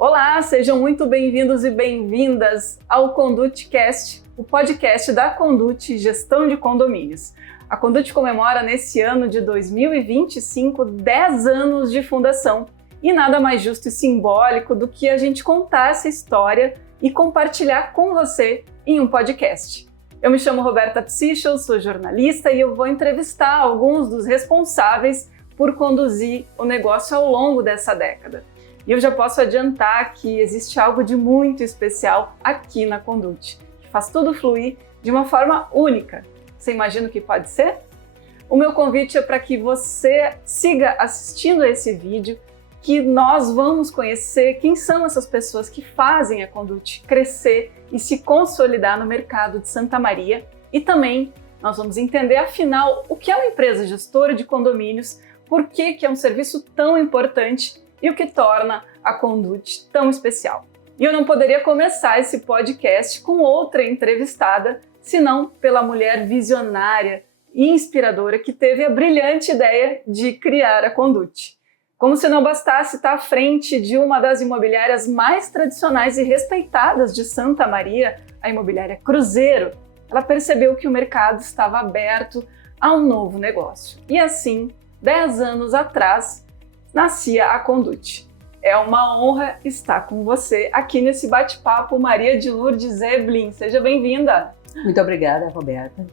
Olá, sejam muito bem-vindos e bem-vindas ao CondutCast, o podcast da Condut Gestão de Condomínios. A Condut comemora nesse ano de 2025 10 anos de fundação e nada mais justo e simbólico do que a gente contar essa história e compartilhar com você em um podcast. Eu me chamo Roberta Psichel, sou jornalista e eu vou entrevistar alguns dos responsáveis por conduzir o negócio ao longo dessa década. E eu já posso adiantar que existe algo de muito especial aqui na Condut, que faz tudo fluir de uma forma única. Você imagina o que pode ser? O meu convite é para que você siga assistindo a esse vídeo, que nós vamos conhecer quem são essas pessoas que fazem a Condut crescer e se consolidar no mercado de Santa Maria. E também nós vamos entender, afinal, o que é uma empresa gestora de condomínios, por que é um serviço tão importante e o que torna a Condut tão especial. E eu não poderia começar esse podcast com outra entrevistada, senão pela mulher visionária e inspiradora que teve a brilhante ideia de criar a Condut. Como se não bastasse estar à frente de uma das imobiliárias mais tradicionais e respeitadas de Santa Maria, a imobiliária Cruzeiro, ela percebeu que o mercado estava aberto a um novo negócio. E assim, 10 anos atrás, nascia a Condut. É uma honra estar com você aqui nesse bate-papo, Maria de Lourdes Zeblin. Seja bem-vinda! Muito obrigada, Roberta.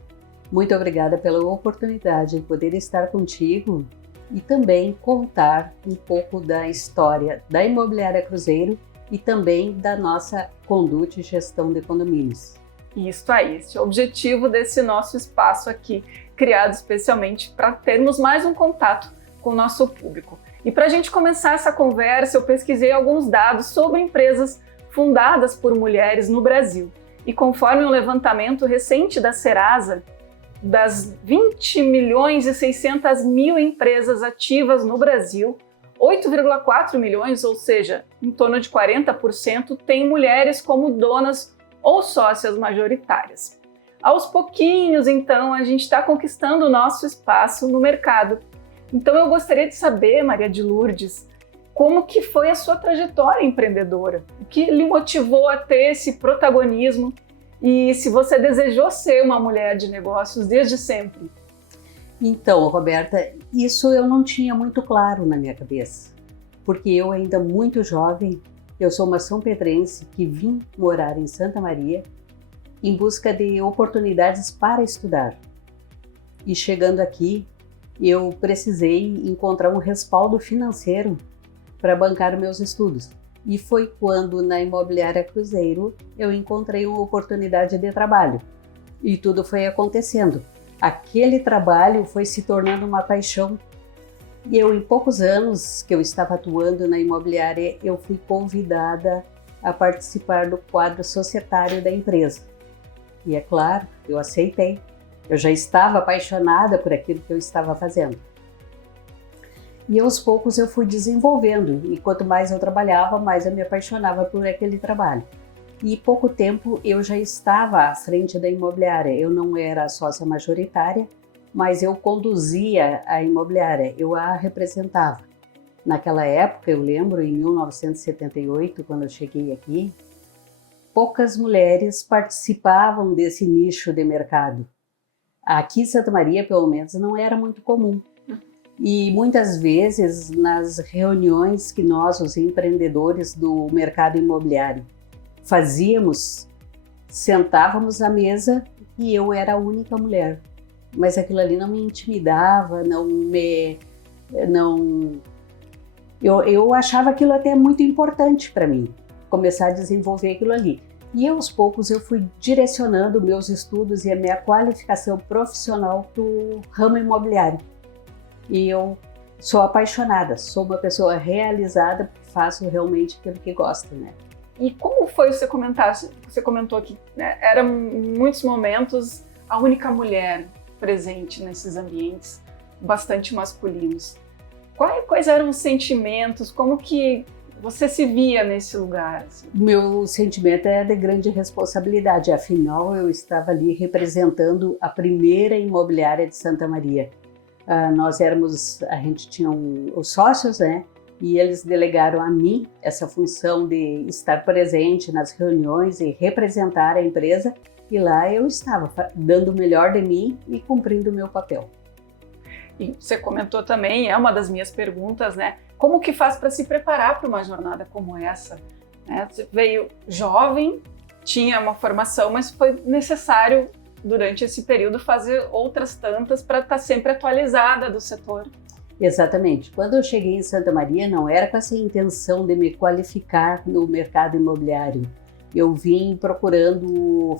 Muito obrigada pela oportunidade de poder estar contigo e também contar um pouco da história da Imobiliária Cruzeiro e também da nossa Condut Gestão de Condomínios. Isso aí, esse é o objetivo desse nosso espaço aqui, criado especialmente para termos mais um contato com o nosso público. E para a gente começar essa conversa, eu pesquisei alguns dados sobre empresas fundadas por mulheres no Brasil. E conforme um levantamento recente da Serasa, das 20 milhões e 600 mil empresas ativas no Brasil, 8,4 milhões, ou seja, em torno de 40%, têm mulheres como donas ou sócias majoritárias. Aos pouquinhos, então, a gente está conquistando o nosso espaço no mercado. Então eu gostaria de saber, Maria de Lourdes, como que foi a sua trajetória empreendedora? O que lhe motivou a ter esse protagonismo? E se você desejou ser uma mulher de negócios desde sempre? Então, Roberta, isso eu não tinha muito claro na minha cabeça, porque eu ainda muito jovem, eu sou uma são-pedrense que vim morar em Santa Maria em busca de oportunidades para estudar. E chegando aqui, eu precisei encontrar um respaldo financeiro para bancar meus estudos. E foi quando, na Imobiliária Cruzeiro, eu encontrei uma oportunidade de trabalho. E tudo foi acontecendo. Aquele trabalho foi se tornando uma paixão. E eu, em poucos anos que eu estava atuando na imobiliária, eu fui convidada a participar do quadro societário da empresa. E é claro, eu aceitei. Eu já estava apaixonada por aquilo que eu estava fazendo. E aos poucos eu fui desenvolvendo, e quanto mais eu trabalhava, mais eu me apaixonava por aquele trabalho. E em pouco tempo eu já estava à frente da imobiliária. Eu não era a sócia majoritária, mas eu conduzia a imobiliária, eu a representava. Naquela época, eu lembro, em 1978, quando eu cheguei aqui, poucas mulheres participavam desse nicho de mercado. Aqui em Santa Maria, pelo menos, não era muito comum. E muitas vezes, nas reuniões que nós, os empreendedores do mercado imobiliário, fazíamos, sentávamos à mesa e eu era a única mulher. Mas aquilo ali não me intimidava, eu achava aquilo até muito importante para mim, começar a desenvolver aquilo ali. E aos poucos eu fui direcionando meus estudos e a minha qualificação profissional para o ramo imobiliário. E eu sou apaixonada, sou uma pessoa realizada porque faço realmente aquilo que gosto, né? E como foi você comentou que eram em muitos momentos a única mulher presente nesses ambientes bastante masculinos. Quais eram os sentimentos? Como que você se via nesse lugar? Assim? Meu sentimento é de grande responsabilidade, afinal eu estava ali representando a primeira imobiliária de Santa Maria. A gente tinha os sócios, né? e eles delegaram a mim essa função de estar presente nas reuniões e representar a empresa, e lá eu estava dando o melhor de mim e cumprindo o meu papel. E você comentou também, é uma das minhas perguntas, né? Como que faz para se preparar para uma jornada como essa? Né? Você veio jovem, tinha uma formação, mas foi necessário, durante esse período, fazer outras tantas para estar sempre atualizada do setor. Exatamente. Quando eu cheguei em Santa Maria, não era com essa intenção de me qualificar no mercado imobiliário. Eu vim procurando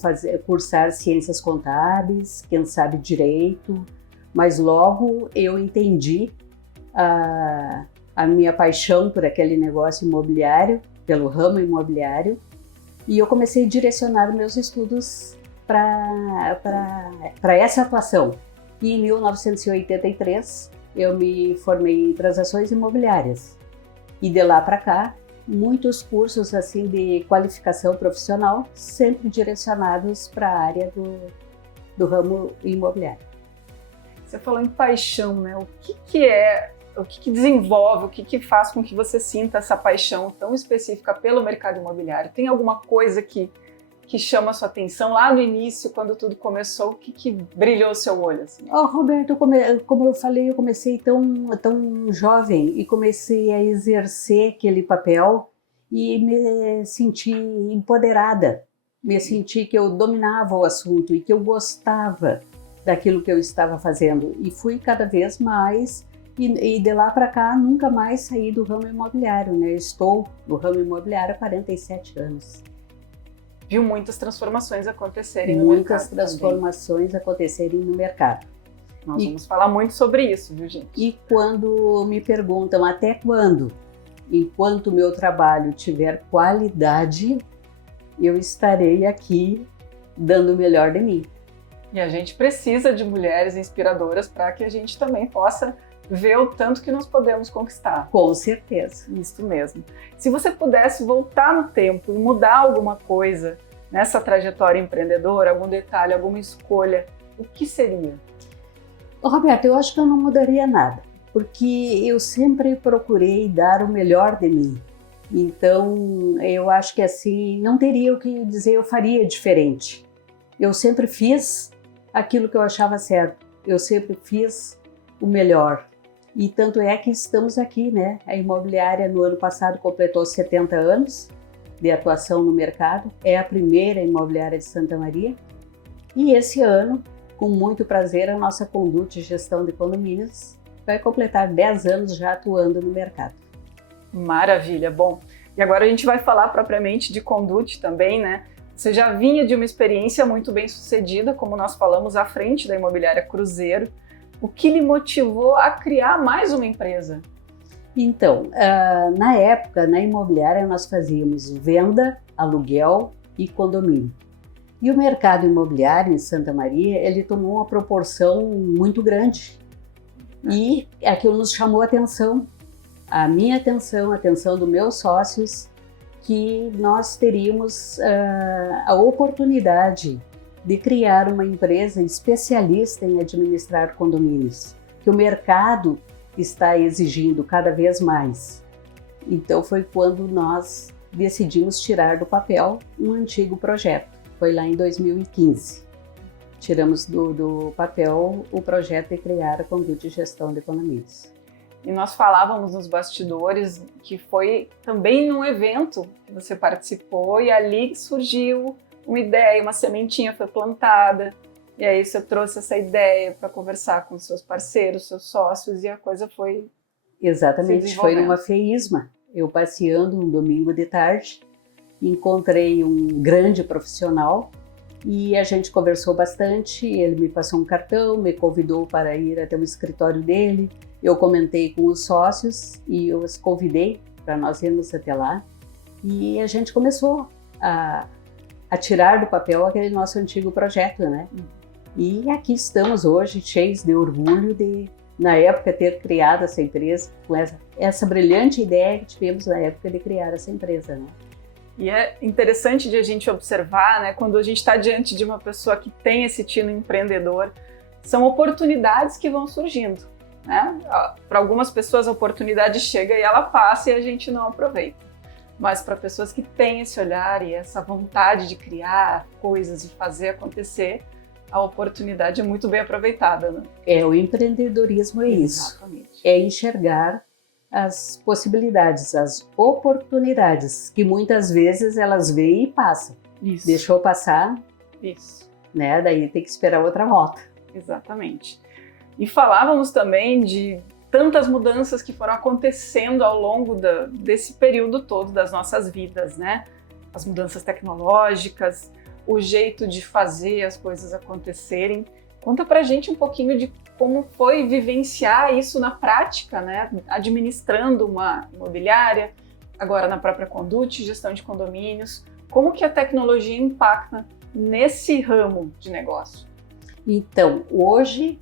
cursar ciências contábeis, quem sabe direito, mas logo eu entendi a minha paixão por aquele negócio imobiliário, pelo ramo imobiliário, e eu comecei a direcionar meus estudos para essa atuação. E em 1983 eu me formei em transações imobiliárias. E de lá para cá, muitos cursos assim de qualificação profissional, sempre direcionados para a área do ramo imobiliário. Você falou em paixão, né? O que desenvolve, o que faz com que você sinta essa paixão tão específica pelo mercado imobiliário? Tem alguma coisa que chama a sua atenção lá no início, quando tudo começou? O que brilhou o seu olho? Assim? Roberto, como eu falei, eu comecei tão jovem e comecei a exercer aquele papel e me senti empoderada, me senti que eu dominava o assunto e que eu gostava daquilo que eu estava fazendo, e fui cada vez mais, e de lá para cá nunca mais saí do ramo imobiliário, né? Estou no ramo imobiliário há 47 anos. Viu muitas transformações acontecerem no mercado. Muitas transformações acontecerem no mercado. Nós vamos falar muito sobre isso, viu, gente? E quando me perguntam até quando, enquanto o meu trabalho tiver qualidade, eu estarei aqui dando o melhor de mim. E a gente precisa de mulheres inspiradoras para que a gente também possa ver o tanto que nós podemos conquistar. Com certeza. Isso mesmo. Se você pudesse voltar no tempo e mudar alguma coisa nessa trajetória empreendedora, algum detalhe, alguma escolha, o que seria? Roberto, eu acho que eu não mudaria nada, porque eu sempre procurei dar o melhor de mim. Então, eu acho que assim, não teria o que dizer, eu faria diferente. Eu sempre fiz aquilo que eu achava certo, eu sempre fiz o melhor. E tanto é que estamos aqui, né? A imobiliária no ano passado completou 70 anos de atuação no mercado, é a primeira imobiliária de Santa Maria. E esse ano, com muito prazer, a nossa Conduti Gestão de Condomínios vai completar 10 anos já atuando no mercado. Maravilha, bom. E agora a gente vai falar propriamente de Conduti também, né? Você já vinha de uma experiência muito bem sucedida, como nós falamos, à frente da imobiliária Cruzeiro. O que lhe motivou a criar mais uma empresa? Então, na época, na imobiliária, nós fazíamos venda, aluguel e condomínio. E o mercado imobiliário em Santa Maria, ele tomou uma proporção muito grande. E aquilo nos chamou a atenção, a minha atenção, a atenção dos meus sócios, que nós teríamos a oportunidade de criar uma empresa especialista em administrar condomínios, que o mercado está exigindo cada vez mais. Então foi quando nós decidimos tirar do papel um antigo projeto. Foi lá em 2015. Tiramos do papel o projeto de criar a Conduti Gestão de Condomínios. E nós falávamos nos bastidores que foi também num evento que você participou e ali surgiu uma ideia, uma sementinha foi plantada, e aí você trouxe essa ideia para conversar com seus parceiros, seus sócios, e a coisa foi Exatamente, foi numa feísma. Eu passeando um domingo de tarde, encontrei um grande profissional e a gente conversou bastante, ele me passou um cartão, me convidou para ir até o escritório dele, eu comentei com os sócios e eu os convidei para nós irmos até lá, e a gente começou a tirar do papel aquele nosso antigo projeto, né? E aqui estamos hoje, cheios de orgulho de, na época, ter criado essa empresa, com essa brilhante ideia que tivemos na época de criar essa empresa, né? E é interessante de a gente observar, né, quando a gente está diante de uma pessoa que tem esse tino empreendedor, são oportunidades que vão surgindo. né? Para algumas pessoas a oportunidade chega e ela passa e a gente não aproveita. Mas para pessoas que têm esse olhar e essa vontade de criar coisas e fazer acontecer, a oportunidade é muito bem aproveitada, né? O empreendedorismo é isso. Exatamente. É enxergar as possibilidades, as oportunidades, que muitas vezes elas vêm e passam. Isso. Deixou passar, Isso. né? Daí tem que esperar outra volta. Exatamente. E falávamos também de tantas mudanças que foram acontecendo ao longo desse período todo das nossas vidas, né? As mudanças tecnológicas, o jeito de fazer as coisas acontecerem. Conta pra gente um pouquinho de como foi vivenciar isso na prática, né? Administrando uma imobiliária, agora na própria Conduti, gestão de condomínios. Como que a tecnologia impacta nesse ramo de negócio? Então, hoje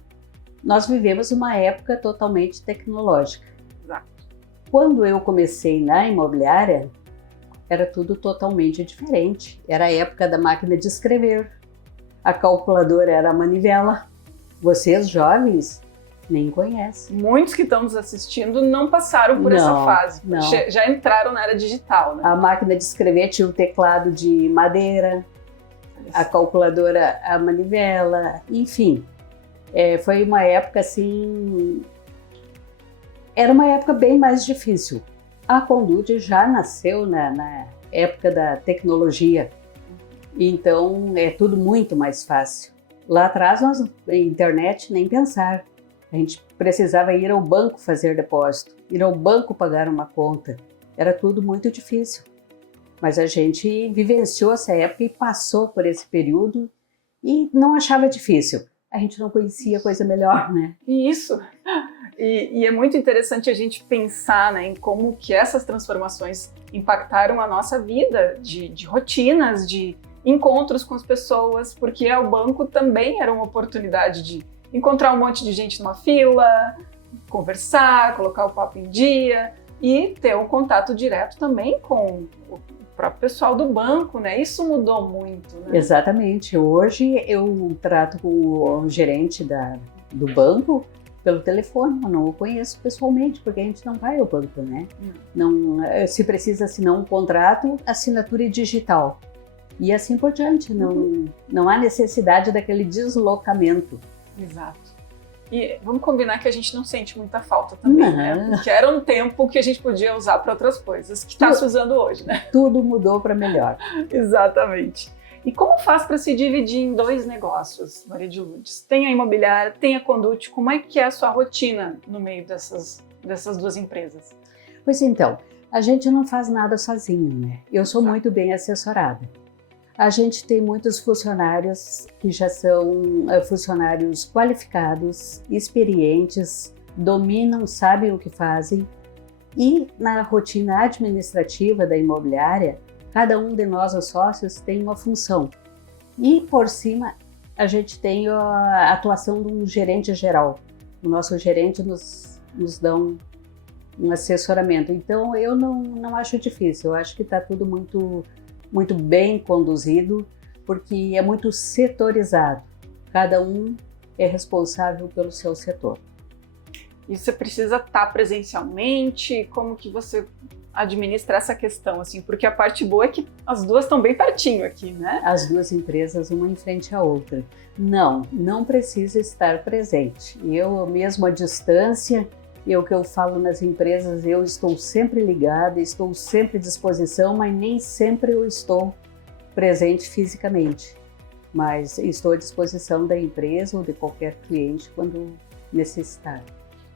nós vivemos uma época totalmente tecnológica. Exato. Quando eu comecei na imobiliária, era tudo totalmente diferente. Era a época da máquina de escrever. A calculadora era a manivela. Vocês, jovens, nem conhecem. Muitos que estão nos assistindo não passaram por essa fase. Não. Já entraram na era digital, né? A máquina de escrever tinha o teclado de madeira, a calculadora a manivela, enfim. Foi uma época assim... Era uma época bem mais difícil. A Conduti já nasceu na época da tecnologia, então é tudo muito mais fácil. Lá atrás, a internet, nem pensar. A gente precisava ir ao banco fazer depósito, ir ao banco pagar uma conta. Era tudo muito difícil. Mas a gente vivenciou essa época e passou por esse período e não achava difícil. A gente não conhecia coisa melhor, né? Isso! E é muito interessante a gente pensar, né, em como que essas transformações impactaram a nossa vida de rotinas, de encontros com as pessoas, porque o banco também era uma oportunidade de encontrar um monte de gente numa fila, conversar, colocar o papo em dia e ter um contato direto também com o próprio pessoal do banco, né? Isso mudou muito, né? Exatamente. Hoje eu trato com o gerente do banco pelo telefone, eu não o conheço pessoalmente, porque a gente não vai ao banco, né? Não, se precisa assinar um contrato, assinatura digital. E assim por diante, não há necessidade daquele deslocamento. Exato. E vamos combinar que a gente não sente muita falta também, né? Porque era um tempo que a gente podia usar para outras coisas, que está se usando hoje, né? Tudo mudou para melhor. Exatamente. E como faz para se dividir em dois negócios, Maria de Lourdes? Tem a imobiliária, tem a Conduti, como é que é a sua rotina no meio dessas duas empresas? Pois então, a gente não faz nada sozinho, né? Eu sou muito bem assessorada. A gente tem muitos funcionários que já são funcionários qualificados, experientes, dominam, sabem o que fazem. E na rotina administrativa da imobiliária, cada um de nós, os sócios, tem uma função. E, por cima, a gente tem a atuação de um gerente geral. O nosso gerente nos dá um assessoramento. Então, eu não acho difícil. Eu acho que está tudo muito bem conduzido, porque é muito setorizado. Cada um é responsável pelo seu setor. E você precisa estar presencialmente? Como que você administrar essa questão, assim, porque a parte boa é que as duas estão bem pertinho aqui, né? As duas empresas, uma em frente à outra. Não precisa estar presente. Eu mesmo à distância, o que eu falo nas empresas, eu estou sempre ligada, estou sempre à disposição, mas nem sempre eu estou presente fisicamente. Mas estou à disposição da empresa ou de qualquer cliente quando necessitar.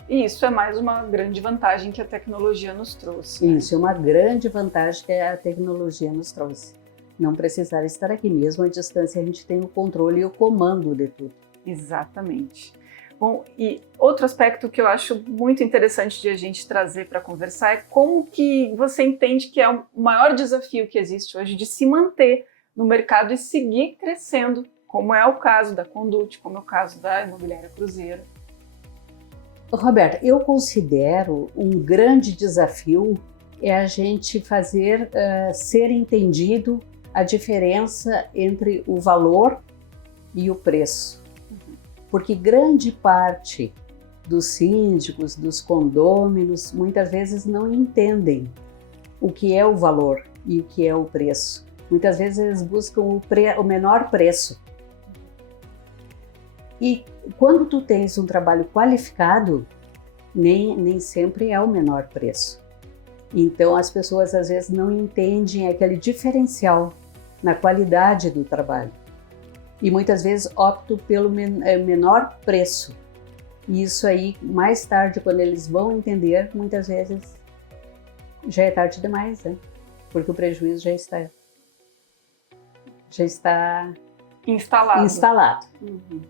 E isso é mais uma grande vantagem que a tecnologia nos trouxe. Né? Isso é uma grande vantagem que a tecnologia nos trouxe. Não precisar estar aqui mesmo, à distância a gente tem o controle e o comando de tudo. Exatamente. Bom, e outro aspecto que eu acho muito interessante de a gente trazer para conversar é como que você entende que é o maior desafio que existe hoje de se manter no mercado e seguir crescendo, como é o caso da Conduti, como é o caso da Imobiliária Cruzeiro. Roberta, eu considero um grande desafio a gente fazer ser entendido a diferença entre o valor e o preço. Porque grande parte dos síndicos, dos condôminos, muitas vezes não entendem o que é o valor e o que é o preço. Muitas vezes eles buscam o menor preço. E quando tu tens um trabalho qualificado, nem sempre é o menor preço. Então as pessoas às vezes não entendem aquele diferencial na qualidade do trabalho. E muitas vezes optam pelo menor preço. E isso aí, mais tarde, quando eles vão entender, muitas vezes já é tarde demais, né? Porque o prejuízo já está instalado. Uhum.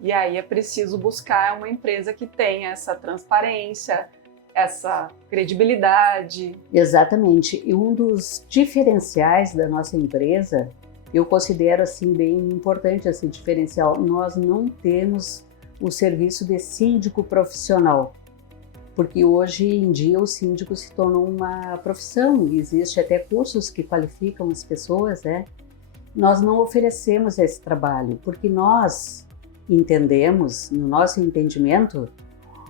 E aí é preciso buscar uma empresa que tenha essa transparência, essa credibilidade. Exatamente. E um dos diferenciais da nossa empresa, eu considero assim bem importante esse diferencial. Nós não temos o serviço de síndico profissional, porque hoje em dia o síndico se tornou uma profissão, existe até cursos que qualificam as pessoas, né? Nós não oferecemos esse trabalho, porque nós entendemos, no nosso entendimento,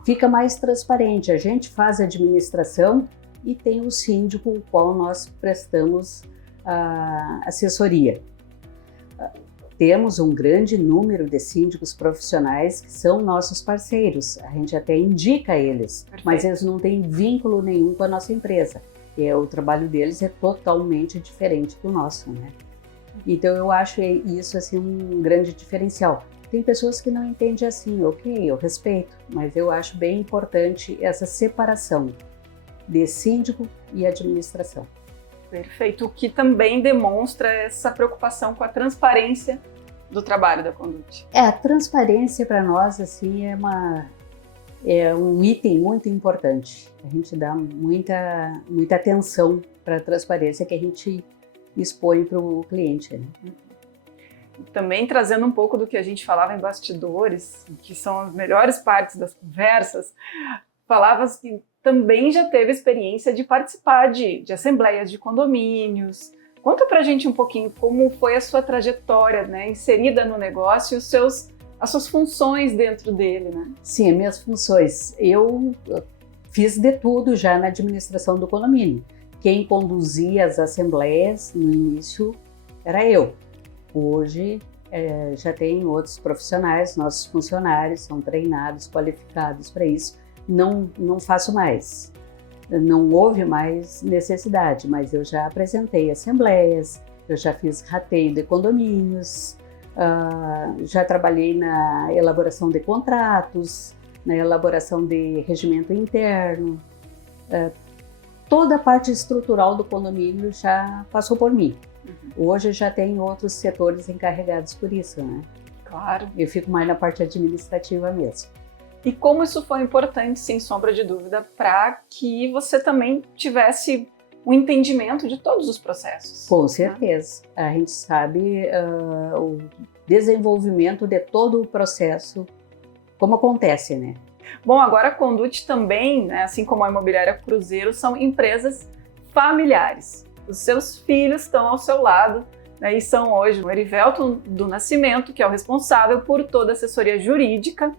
fica mais transparente. A gente faz a administração e tem o síndico, o qual nós prestamos a assessoria. Temos um grande número de síndicos profissionais que são nossos parceiros. A gente até indica eles, Perfeito. Mas eles não têm vínculo nenhum com a nossa empresa. O trabalho deles é totalmente diferente do nosso, né? Então eu acho isso assim um grande diferencial. Tem pessoas que não entendem assim, ok, eu respeito, mas eu acho bem importante essa separação de síndico e administração. Perfeito, o que também demonstra essa preocupação com a transparência do trabalho da Conduti. A transparência para nós assim é um item muito importante. A gente dá muita atenção para a transparência que a gente expõe para o cliente, né? Também trazendo um pouco do que a gente falava em bastidores, que são as melhores partes das conversas, falavas que também já teve experiência de participar de assembleias de condomínios. Conta pra gente um pouquinho como foi a sua trajetória, né, inserida no negócio e as suas funções dentro dele, né? Sim, as minhas funções. Eu fiz de tudo já na administração do condomínio. Quem conduzia as assembleias no início era eu. Hoje já tem outros profissionais, nossos funcionários são treinados, qualificados para isso. Não faço mais, não houve mais necessidade, mas eu já apresentei assembleias, eu já fiz rateio de condomínios, já trabalhei na elaboração de contratos, na elaboração de regimento interno, toda a parte estrutural do condomínio já passou por mim. Hoje já tem outros setores encarregados por isso, né? Claro. Eu fico mais na parte administrativa mesmo. E como isso foi importante, sem sombra de dúvida, para que você também tivesse um entendimento de todos os processos. Com certeza. Né? A gente sabe o desenvolvimento de todo o processo, como acontece, né? Bom, agora a Conduti também, né, assim como a Imobiliária Cruzeiro, são empresas familiares. Os seus filhos estão ao seu lado, né, e são hoje o Erivelton do Nascimento, que é o responsável por toda a assessoria jurídica,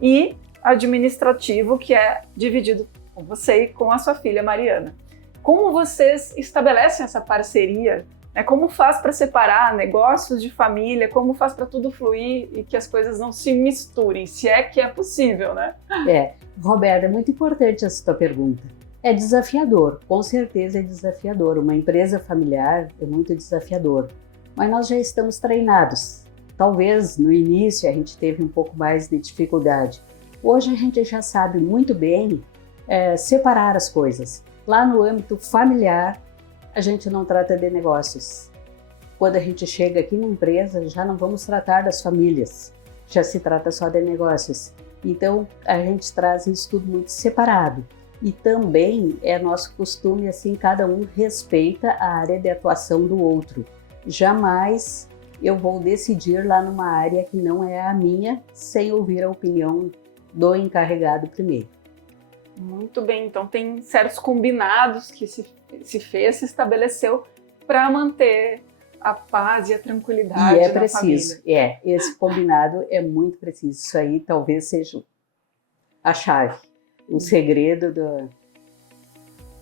e administrativo, que é dividido com você e com a sua filha Mariana. Como vocês estabelecem essa parceria? Né? Como faz para separar negócios de família? Como faz para tudo fluir e que as coisas não se misturem? Se é que é possível, né? Roberta, é muito importante essa tua pergunta. É desafiador, com certeza é desafiador. Uma empresa familiar é muito desafiador, mas nós já estamos treinados. Talvez no início a gente teve um pouco mais de dificuldade. Hoje a gente já sabe muito bem separar as coisas. Lá no âmbito familiar, a gente não trata de negócios. Quando a gente chega aqui na empresa, já não vamos tratar das famílias, já se trata só de negócios. Então, a gente traz isso tudo muito separado. E também é nosso costume, assim, cada um respeita a área de atuação do outro. Jamais eu vou decidir lá numa área que não é a minha, sem ouvir a opinião do encarregado primeiro. Muito bem, então tem certos combinados que se estabeleceu para manter a paz e a tranquilidade e é na preciso, família. Esse combinado é muito preciso. Isso aí talvez seja a chave, o segredo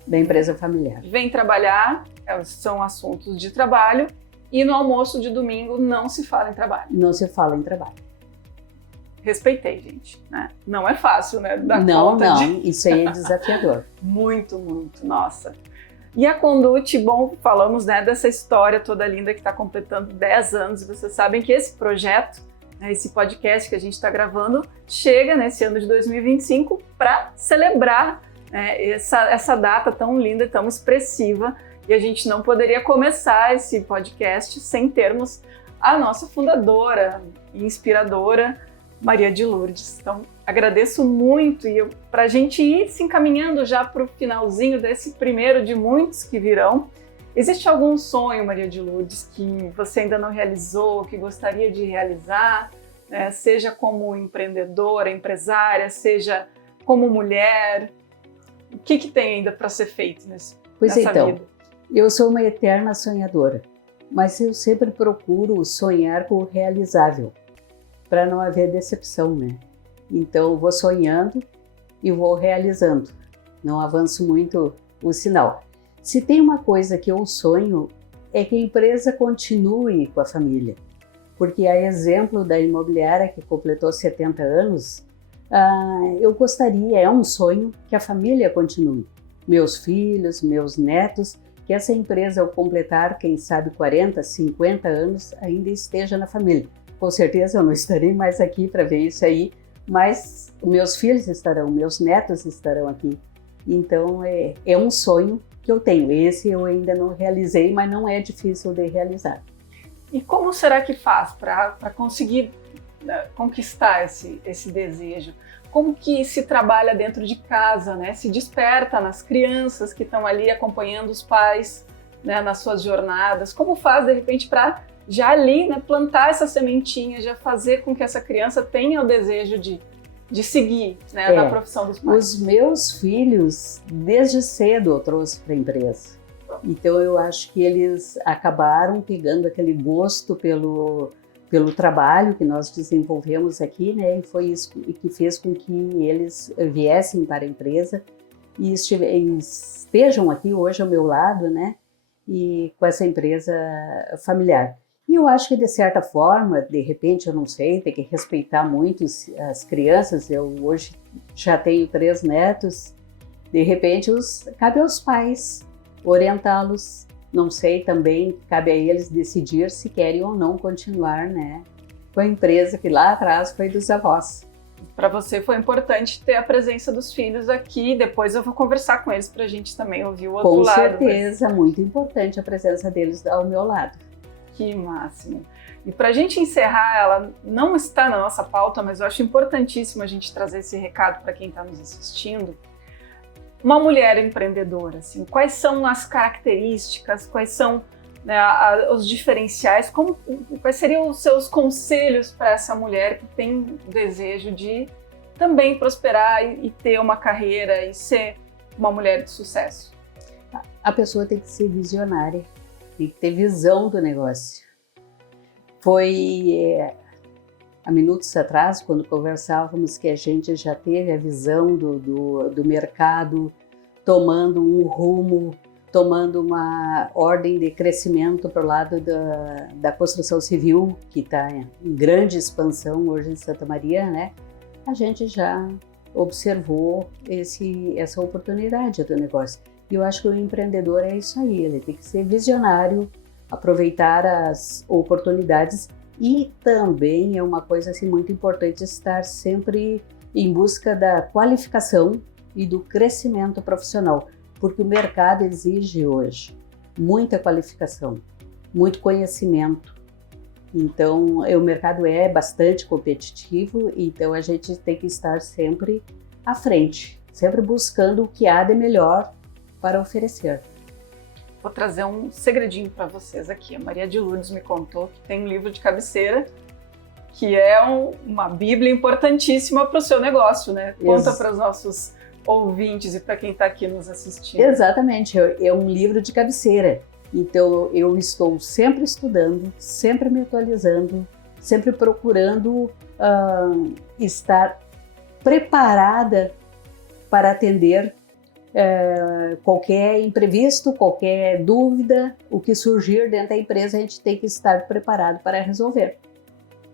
da empresa familiar. Vem trabalhar, são assuntos de trabalho, e no almoço de domingo não se fala em trabalho. Não se fala em trabalho. Respeitei, gente, né? Não é fácil, né? Não, isso aí é desafiador. Muito, muito, nossa. E a Conduti, bom, falamos, né, dessa história toda linda que está completando 10 anos. Vocês sabem que esse projeto, né, esse podcast que a gente está gravando, chega nesse ano de 2025 para celebrar, né, essa data tão linda e tão expressiva. E a gente não poderia começar esse podcast sem termos a nossa fundadora e inspiradora, Maria de Lourdes. Então, agradeço muito, e para a gente ir se encaminhando já para o finalzinho desse primeiro de muitos que virão, existe algum sonho, Maria de Lourdes, que você ainda não realizou, que gostaria de realizar, né? Seja como empreendedora, empresária, seja como mulher? O que tem ainda para ser feito nessa vida? Eu sou uma eterna sonhadora, mas eu sempre procuro sonhar com o realizável, para não haver decepção, né? Então, eu vou sonhando e vou realizando. Não avanço muito o sinal. Se tem uma coisa que eu sonho, é que a empresa continue com a família. Porque a exemplo da imobiliária que completou 70 anos, eu gostaria, é um sonho, que a família continue. Meus filhos, meus netos, que essa empresa, ao completar, quem sabe, 40, 50 anos, ainda esteja na família. Com certeza eu não estarei mais aqui para ver isso aí, mas meus filhos estarão, meus netos estarão aqui. Então é um sonho que eu tenho. Esse eu ainda não realizei, mas não é difícil de realizar. E como será que faz para conseguir conquistar esse desejo? Como que se trabalha dentro de casa, né? Se desperta nas crianças que estão ali acompanhando os pais, né, nas suas jornadas? Como faz, de repente, para já ali, né, plantar essa sementinha, já fazer com que essa criança tenha o desejo de seguir, né, na profissão dos pais? Os meus filhos, desde cedo, eu trouxe para a empresa. Então, eu acho que eles acabaram pegando aquele gosto pelo trabalho que nós desenvolvemos aqui, né? E foi isso que fez com que eles viessem para a empresa e estejam aqui hoje ao meu lado, né? E com essa empresa familiar. E eu acho que, de certa forma, de repente, eu não sei, tem que respeitar muito as crianças. Eu hoje já tenho 3 netos. De repente, cabe aos pais orientá-los. Não sei, também cabe a eles decidir se querem ou não continuar, né, com a empresa que lá atrás foi dos avós. Para você foi importante ter a presença dos filhos aqui. Depois eu vou conversar com eles para a gente também ouvir o outro lado. Com certeza, muito importante a presença deles ao meu lado. Que máximo! E para a gente encerrar, ela não está na nossa pauta, mas eu acho importantíssimo a gente trazer esse recado para quem está nos assistindo. Uma mulher empreendedora, assim, quais são as características, quais são, né, os diferenciais, quais seriam os seus conselhos para essa mulher que tem o desejo de também prosperar e ter uma carreira e ser uma mulher de sucesso? A pessoa tem que ser visionária, tem que ter visão do negócio. Foi há minutos atrás, quando conversávamos, que a gente já teve a visão do mercado tomando um rumo, tomando uma ordem de crescimento para o lado da construção civil, que está em grande expansão hoje em Santa Maria, né? A gente já observou essa oportunidade do negócio. E eu acho que o empreendedor é isso aí, ele tem que ser visionário, aproveitar as oportunidades. E também é uma coisa assim, muito importante estar sempre em busca da qualificação e do crescimento profissional, porque o mercado exige hoje muita qualificação, muito conhecimento. Então, o mercado é bastante competitivo, então a gente tem que estar sempre à frente, sempre buscando o que há de melhor para oferecer. Vou trazer um segredinho para vocês aqui. A Maria de Lourdes me contou que tem um livro de cabeceira que é uma bíblia importantíssima para o seu negócio, né? Conta para os nossos ouvintes e para quem está aqui nos assistindo. Exatamente, é um livro de cabeceira. Então eu estou sempre estudando, sempre me atualizando, sempre procurando estar preparada para atender qualquer imprevisto, qualquer dúvida, o que surgir dentro da empresa, a gente tem que estar preparado para resolver.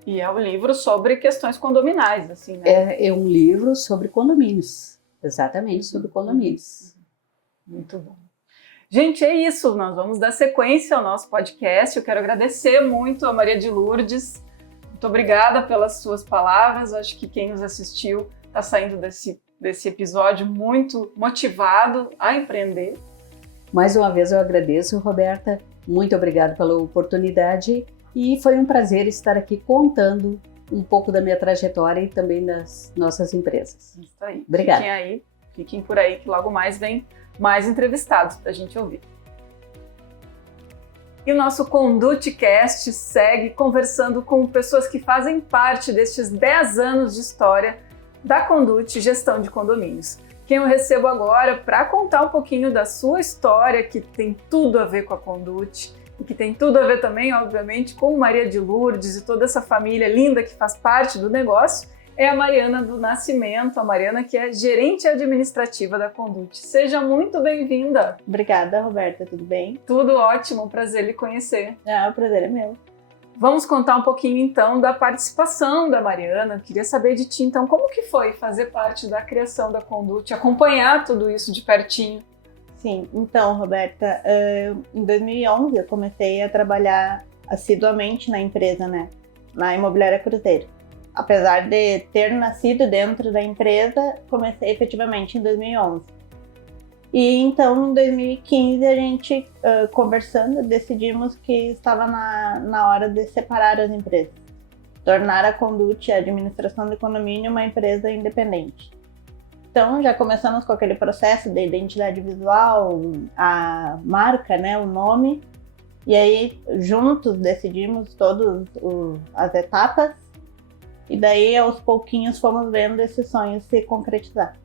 E é um livro sobre questões condominais, assim, né? É um livro sobre condomínios, exatamente sobre condomínios. Muito bom. Gente, é isso, nós vamos dar sequência ao nosso podcast. Eu quero agradecer muito a Maria de Lourdes. Muito obrigada pelas suas palavras. Acho que quem nos assistiu está saindo desse episódio muito motivado a empreender. Mais uma vez eu agradeço, Roberta. Muito obrigada pela oportunidade e foi um prazer estar aqui contando um pouco da minha trajetória e também das nossas empresas. Isso aí. Obrigada. Fiquem por aí que logo mais vem mais entrevistados para a gente ouvir. E o nosso ConduteCast segue conversando com pessoas que fazem parte destes 10 anos de história da Condute Gestão de Condomínios. Quem eu recebo agora para contar um pouquinho da sua história, que tem tudo a ver com a Condute e que tem tudo a ver também, obviamente, com Maria de Lourdes e toda essa família linda que faz parte do negócio, é a Mariana do Nascimento, a Mariana que é gerente administrativa da Condute. Seja muito bem-vinda. Obrigada, Roberta, tudo bem? Tudo ótimo, prazer lhe conhecer. O prazer é meu. Vamos contar um pouquinho então da participação da Mariana. Eu queria saber de ti então, como que foi fazer parte da criação da Condute, acompanhar tudo isso de pertinho? Sim, então, Roberta, em 2011 eu comecei a trabalhar assiduamente na empresa, né? Na Imobiliária Cruzeiro. Apesar de ter nascido dentro da empresa, comecei efetivamente em 2011. E então, em 2015, a gente, conversando, decidimos que estava na hora de separar as empresas. Tornar a Condute, a administração de condomínio, uma empresa independente. Então, já começamos com aquele processo de identidade visual, a marca, né, o nome. E aí, juntos, decidimos todas as etapas. E daí, aos pouquinhos, fomos vendo esses sonhos se concretizar.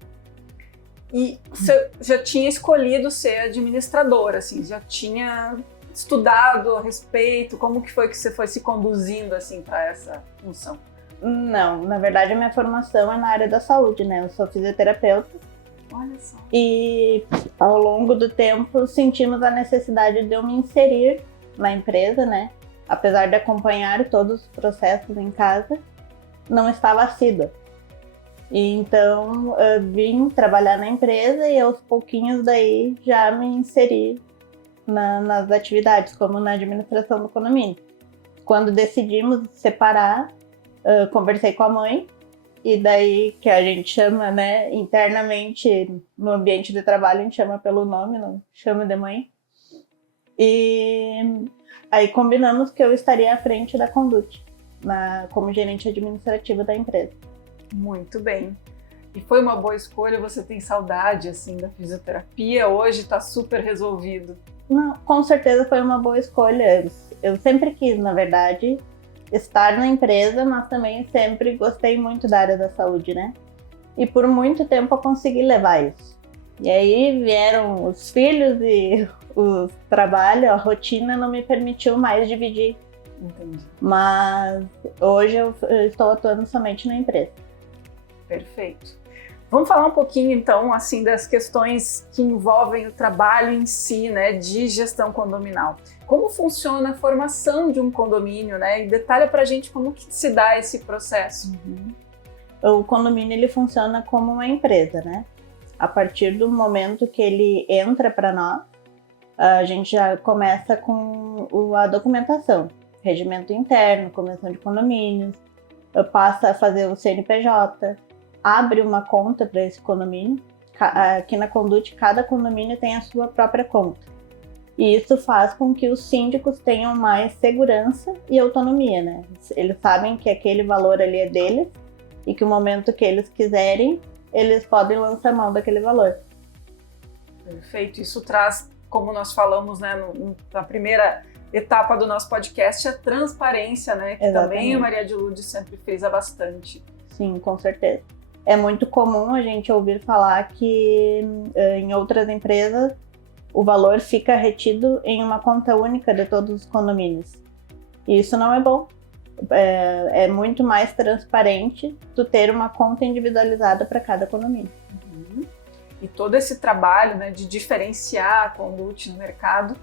E você já tinha escolhido ser administradora, assim, já tinha estudado a respeito? Como que foi que você foi se conduzindo, assim, para essa função? Não, na verdade, a minha formação é na área da saúde, né? Eu sou fisioterapeuta. Olha só. E, ao longo do tempo, sentimos a necessidade de eu me inserir na empresa, né? Apesar de acompanhar todos os processos em casa, não estava assídua. E então eu vim trabalhar na empresa e aos pouquinhos daí já me inseri nas atividades, como na administração do condomínio. Quando decidimos separar, conversei com a mãe e daí que a gente chama, né, internamente no ambiente de trabalho a gente chama pelo nome, não chama de mãe. E aí combinamos que eu estaria à frente da Condute, como gerente administrativa da empresa. Muito bem. E foi uma boa escolha? Você tem saudade, assim, da fisioterapia? Hoje está super resolvido? Não, com certeza foi uma boa escolha. Eu sempre quis, na verdade, estar na empresa, mas também sempre gostei muito da área da saúde, né? E por muito tempo eu consegui levar isso. E aí vieram os filhos e o trabalho, a rotina não me permitiu mais dividir. Entendi. Mas hoje eu estou atuando somente na empresa. Perfeito. Vamos falar um pouquinho, então, assim, das questões que envolvem o trabalho em si, né, de gestão condominal. Como funciona a formação de um condomínio, né? E detalha pra gente como que se dá esse processo. O condomínio, ele funciona como uma empresa, né? A partir do momento que ele entra para nós, a gente já começa com a documentação. Regimento interno, convenção de condomínios, passa a fazer o CNPJ, abre uma conta para esse condomínio. Aqui na Condute, cada condomínio tem a sua própria conta. E isso faz com que os síndicos tenham mais segurança e autonomia, né? Eles sabem que aquele valor ali é deles e que o momento que eles quiserem, eles podem lançar mão daquele valor. Perfeito. Isso traz, como nós falamos, né, na primeira etapa do nosso podcast, a transparência, né? Que Exatamente. Também a Maria de Lourdes sempre frisa bastante. Sim, com certeza. É muito comum a gente ouvir falar que em outras empresas o valor fica retido em uma conta única de todos os condomínios. E isso não é bom. é muito mais transparente tu ter uma conta individualizada para cada condomínio. E todo esse trabalho, né, de diferenciar a Conduti no mercado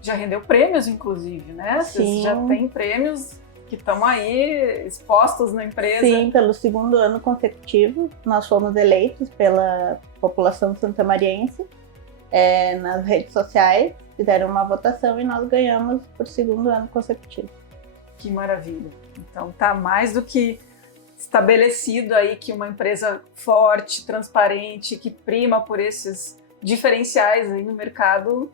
já rendeu prêmios, inclusive, né? Vocês já têm prêmios que estão aí expostos na empresa. Sim, pelo 2º ano consecutivo, nós fomos eleitos pela população santamariense nas redes sociais, fizeram uma votação e nós ganhamos por 2º ano consecutivo. Que maravilha! Então tá mais do que estabelecido aí que uma empresa forte, transparente, que prima por esses diferenciais aí no mercado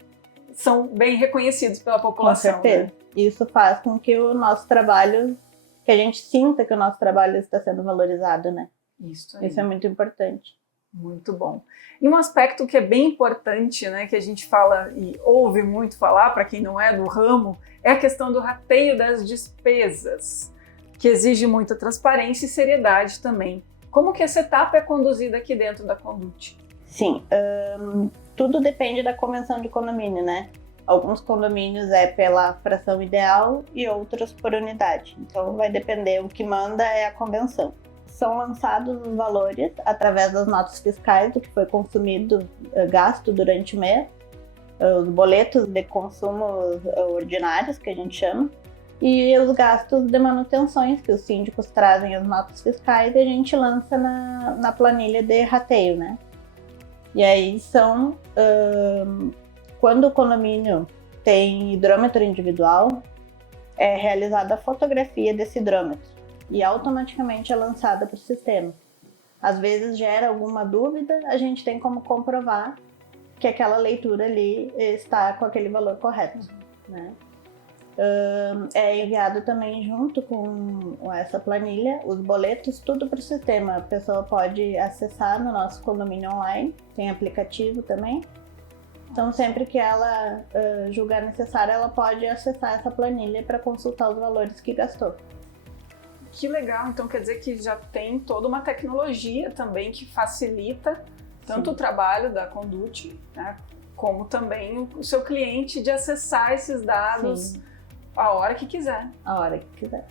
são bem reconhecidos pela população. Com certeza. Né? Isso faz com que o nosso trabalho, que a gente sinta que o nosso trabalho está sendo valorizado, né? Isso é muito importante. Muito bom. E um aspecto que é bem importante, né, que a gente fala e ouve muito falar, para quem não é do ramo, é a questão do rateio das despesas, que exige muita transparência e seriedade também. Como que essa etapa é conduzida aqui dentro da Conduti? Sim, tudo depende da convenção de condomínio, né? Alguns condomínios é pela fração ideal e outros por unidade. Então vai depender, o que manda é a convenção. São lançados os valores através das notas fiscais do que foi consumido, gasto durante o mês, os boletos de consumos ordinários, que a gente chama, e os gastos de manutenções que os síndicos trazem as notas fiscais e a gente lança na planilha de rateio, né? E aí são, quando o condomínio tem hidrômetro individual, é realizada a fotografia desse hidrômetro e automaticamente é lançada para o sistema. Às vezes gera alguma dúvida, a gente tem como comprovar que aquela leitura ali está com aquele valor correto, né? É enviado também junto com essa planilha os boletos, tudo para o sistema. A pessoa pode acessar no nosso condomínio online, tem aplicativo também. Então, sempre que ela julgar necessário, ela pode acessar essa planilha para consultar os valores que gastou. Que legal, então quer dizer que já tem toda uma tecnologia também que facilita tanto o trabalho da Conduti, né, como também o seu cliente de acessar esses dados. Sim. A hora que quiser. A hora que quiser.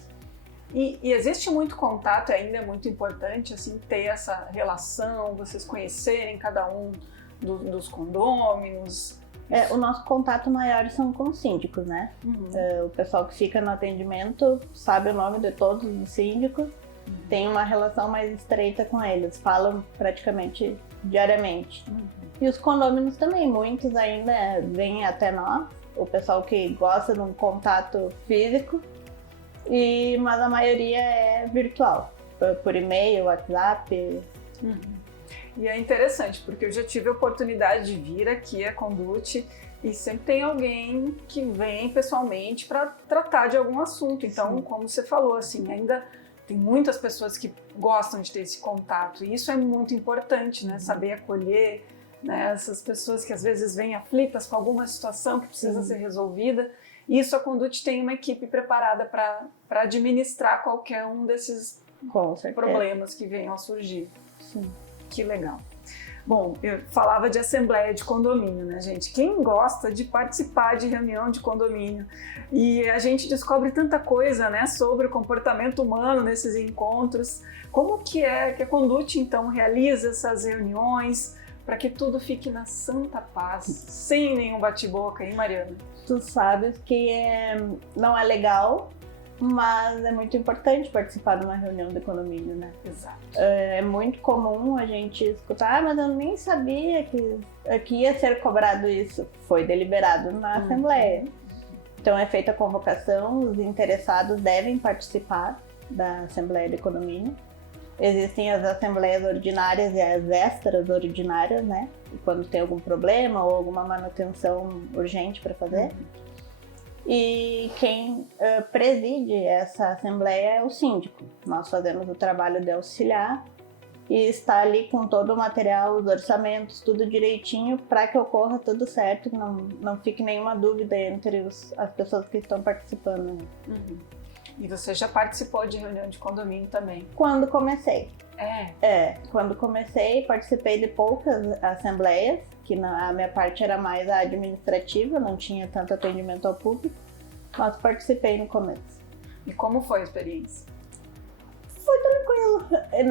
E existe muito contato, ainda é muito importante assim, ter essa relação, vocês conhecerem cada um dos condôminos. O nosso contato maior são com os síndicos, né? O pessoal que fica no atendimento sabe o nome de todos os síndicos, tem uma relação mais estreita com eles, falam praticamente diariamente. E os condôminos também, muitos ainda vêm até nós, o pessoal que gosta de um contato físico, mas a maioria é virtual, por e-mail, WhatsApp. E é interessante, porque eu já tive a oportunidade de vir aqui à Conduti e sempre tem alguém que vem pessoalmente para tratar de algum assunto. Então, sim, como você falou, assim, ainda tem muitas pessoas que gostam de ter esse contato e isso é muito importante, né? Saber acolher, né, essas pessoas que às vezes vêm aflitas com alguma situação que precisa ser resolvida. E isso a Conduti tem uma equipe preparada para administrar qualquer um desses problemas que venham a surgir. Sim. Que legal. Bom, eu falava de assembleia de condomínio, né, gente? Quem gosta de participar de reunião de condomínio? E a gente descobre tanta coisa, né, sobre o comportamento humano nesses encontros. Como que é que a Conduti, então, realiza essas reuniões para que tudo fique na santa paz, sem nenhum bate-boca, hein, Mariana? Tu sabes que não é legal, mas é muito importante participar de uma reunião de condomínio, né? Exato. É muito comum a gente escutar, mas eu nem sabia que ia ser cobrado isso. Foi deliberado na Assembleia. Então é feita a convocação, os interessados devem participar da Assembleia de Condomínio. Existem as assembleias ordinárias e as extras ordinárias, né? E quando tem algum problema ou alguma manutenção urgente para fazer. E quem preside essa assembleia é o síndico. Nós fazemos o trabalho de auxiliar e está ali com todo o material, os orçamentos, tudo direitinho para que ocorra tudo certo, não fique nenhuma dúvida entre as pessoas que estão participando. E você já participou de reunião de condomínio também? Quando comecei. Quando comecei, participei de poucas assembleias, que a minha parte era mais administrativa, não tinha tanto atendimento ao público, mas participei no começo. E como foi a experiência?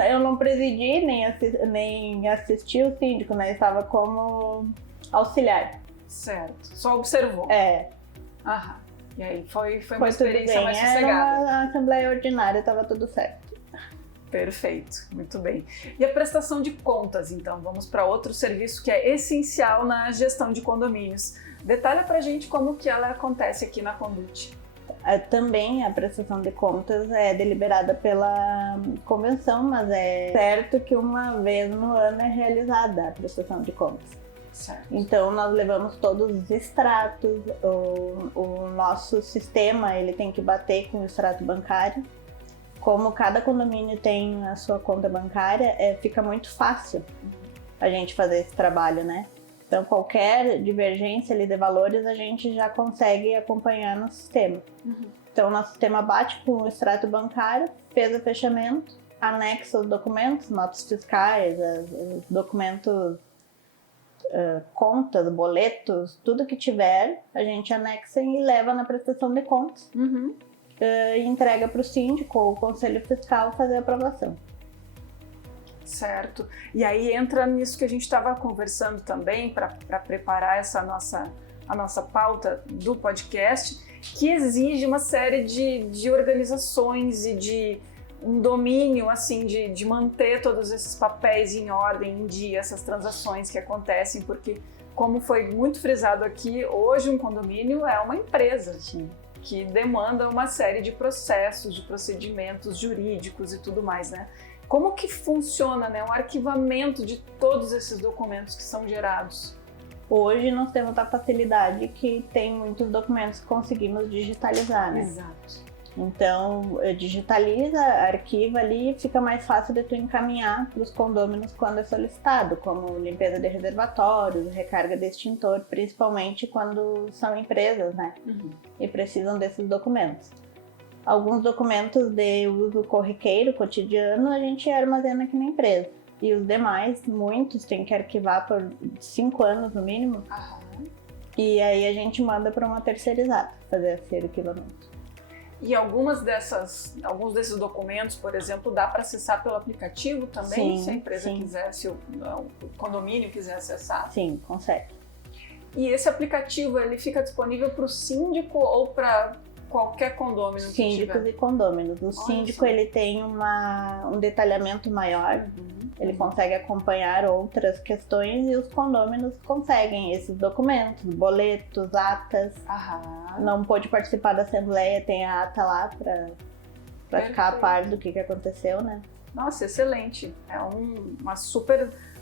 Eu não presidi, nem assisti o síndico, né? Eu estava como auxiliar. Certo. Só observou. Aham. E aí foi uma experiência mais sossegada. Era uma assembleia ordinária, estava tudo certo. Perfeito, muito bem. E a prestação de contas, então? Vamos para outro serviço que é essencial na gestão de condomínios. Detalha pra gente como que ela acontece aqui na Conduti. Também a prestação de contas é deliberada pela convenção, mas é certo que uma vez no ano é realizada a prestação de contas. Certo. Então nós levamos todos os extratos, o nosso sistema ele tem que bater com o extrato bancário. Como cada condomínio tem a sua conta bancária, fica muito fácil a gente fazer esse trabalho, né? Então qualquer divergência ali de valores a gente já consegue acompanhar no sistema. Então nosso sistema bate com o extrato bancário, fez o fechamento, anexa os documentos, notas fiscais, os documentos, contas, boletos, tudo que tiver, a gente anexa e leva na prestação de contas. E entrega para o síndico ou o conselho fiscal fazer a aprovação. Certo. E aí entra nisso que a gente estava conversando também para preparar a nossa pauta do podcast, que exige uma série de organizações e de um domínio assim de manter todos esses papéis em ordem, em dia, essas transações que acontecem, porque como foi muito frisado aqui, hoje um condomínio é uma empresa. Sim. Que demanda uma série de processos, de procedimentos jurídicos e tudo mais, né? Como que funciona, né, o arquivamento de todos esses documentos que são gerados? Hoje nós temos a facilidade que tem muitos documentos que conseguimos digitalizar, né? Exato. Então, digitaliza, arquiva ali e fica mais fácil de tu encaminhar para os condôminos quando é solicitado, como limpeza de reservatórios, recarga de extintor, principalmente quando são empresas, né? E precisam desses documentos. Alguns documentos de uso corriqueiro, cotidiano, a gente armazena aqui na empresa. E os demais, muitos, tem que arquivar por 5 anos no mínimo. E aí a gente manda para uma terceirizada fazer esse arquivamento. E alguns desses documentos, por exemplo, dá para acessar pelo aplicativo também? Sim, se a empresa sim. quiser, se o condomínio quiser acessar? Sim, consegue. E esse aplicativo, ele fica disponível para o síndico ou para qualquer condômino que Síndicos tiver? e condôminos. O Olha síndico só. ele tem um detalhamento maior, ele consegue acompanhar outras questões e os condôminos conseguem esses documentos, boletos, atas. Não pôde participar da assembleia, tem a ata lá para ficar a par do que aconteceu, né? Nossa, excelente. É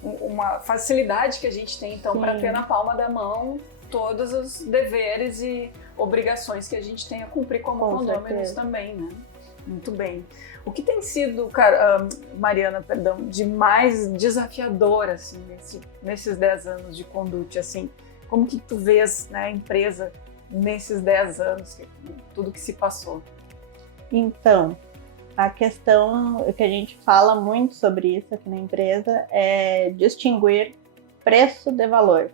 uma facilidade que a gente tem, então, para ter na palma da mão todos os deveres e obrigações que a gente tem a cumprir como condôminos também, né? Muito bem. O que tem sido, Mariana, de mais desafiador, assim, nesses 10 anos de Conduti, assim? Como que tu vês, né, a empresa nesses 10 anos, tudo que se passou? Então, a questão que a gente fala muito sobre isso aqui na empresa é distinguir preço de valor,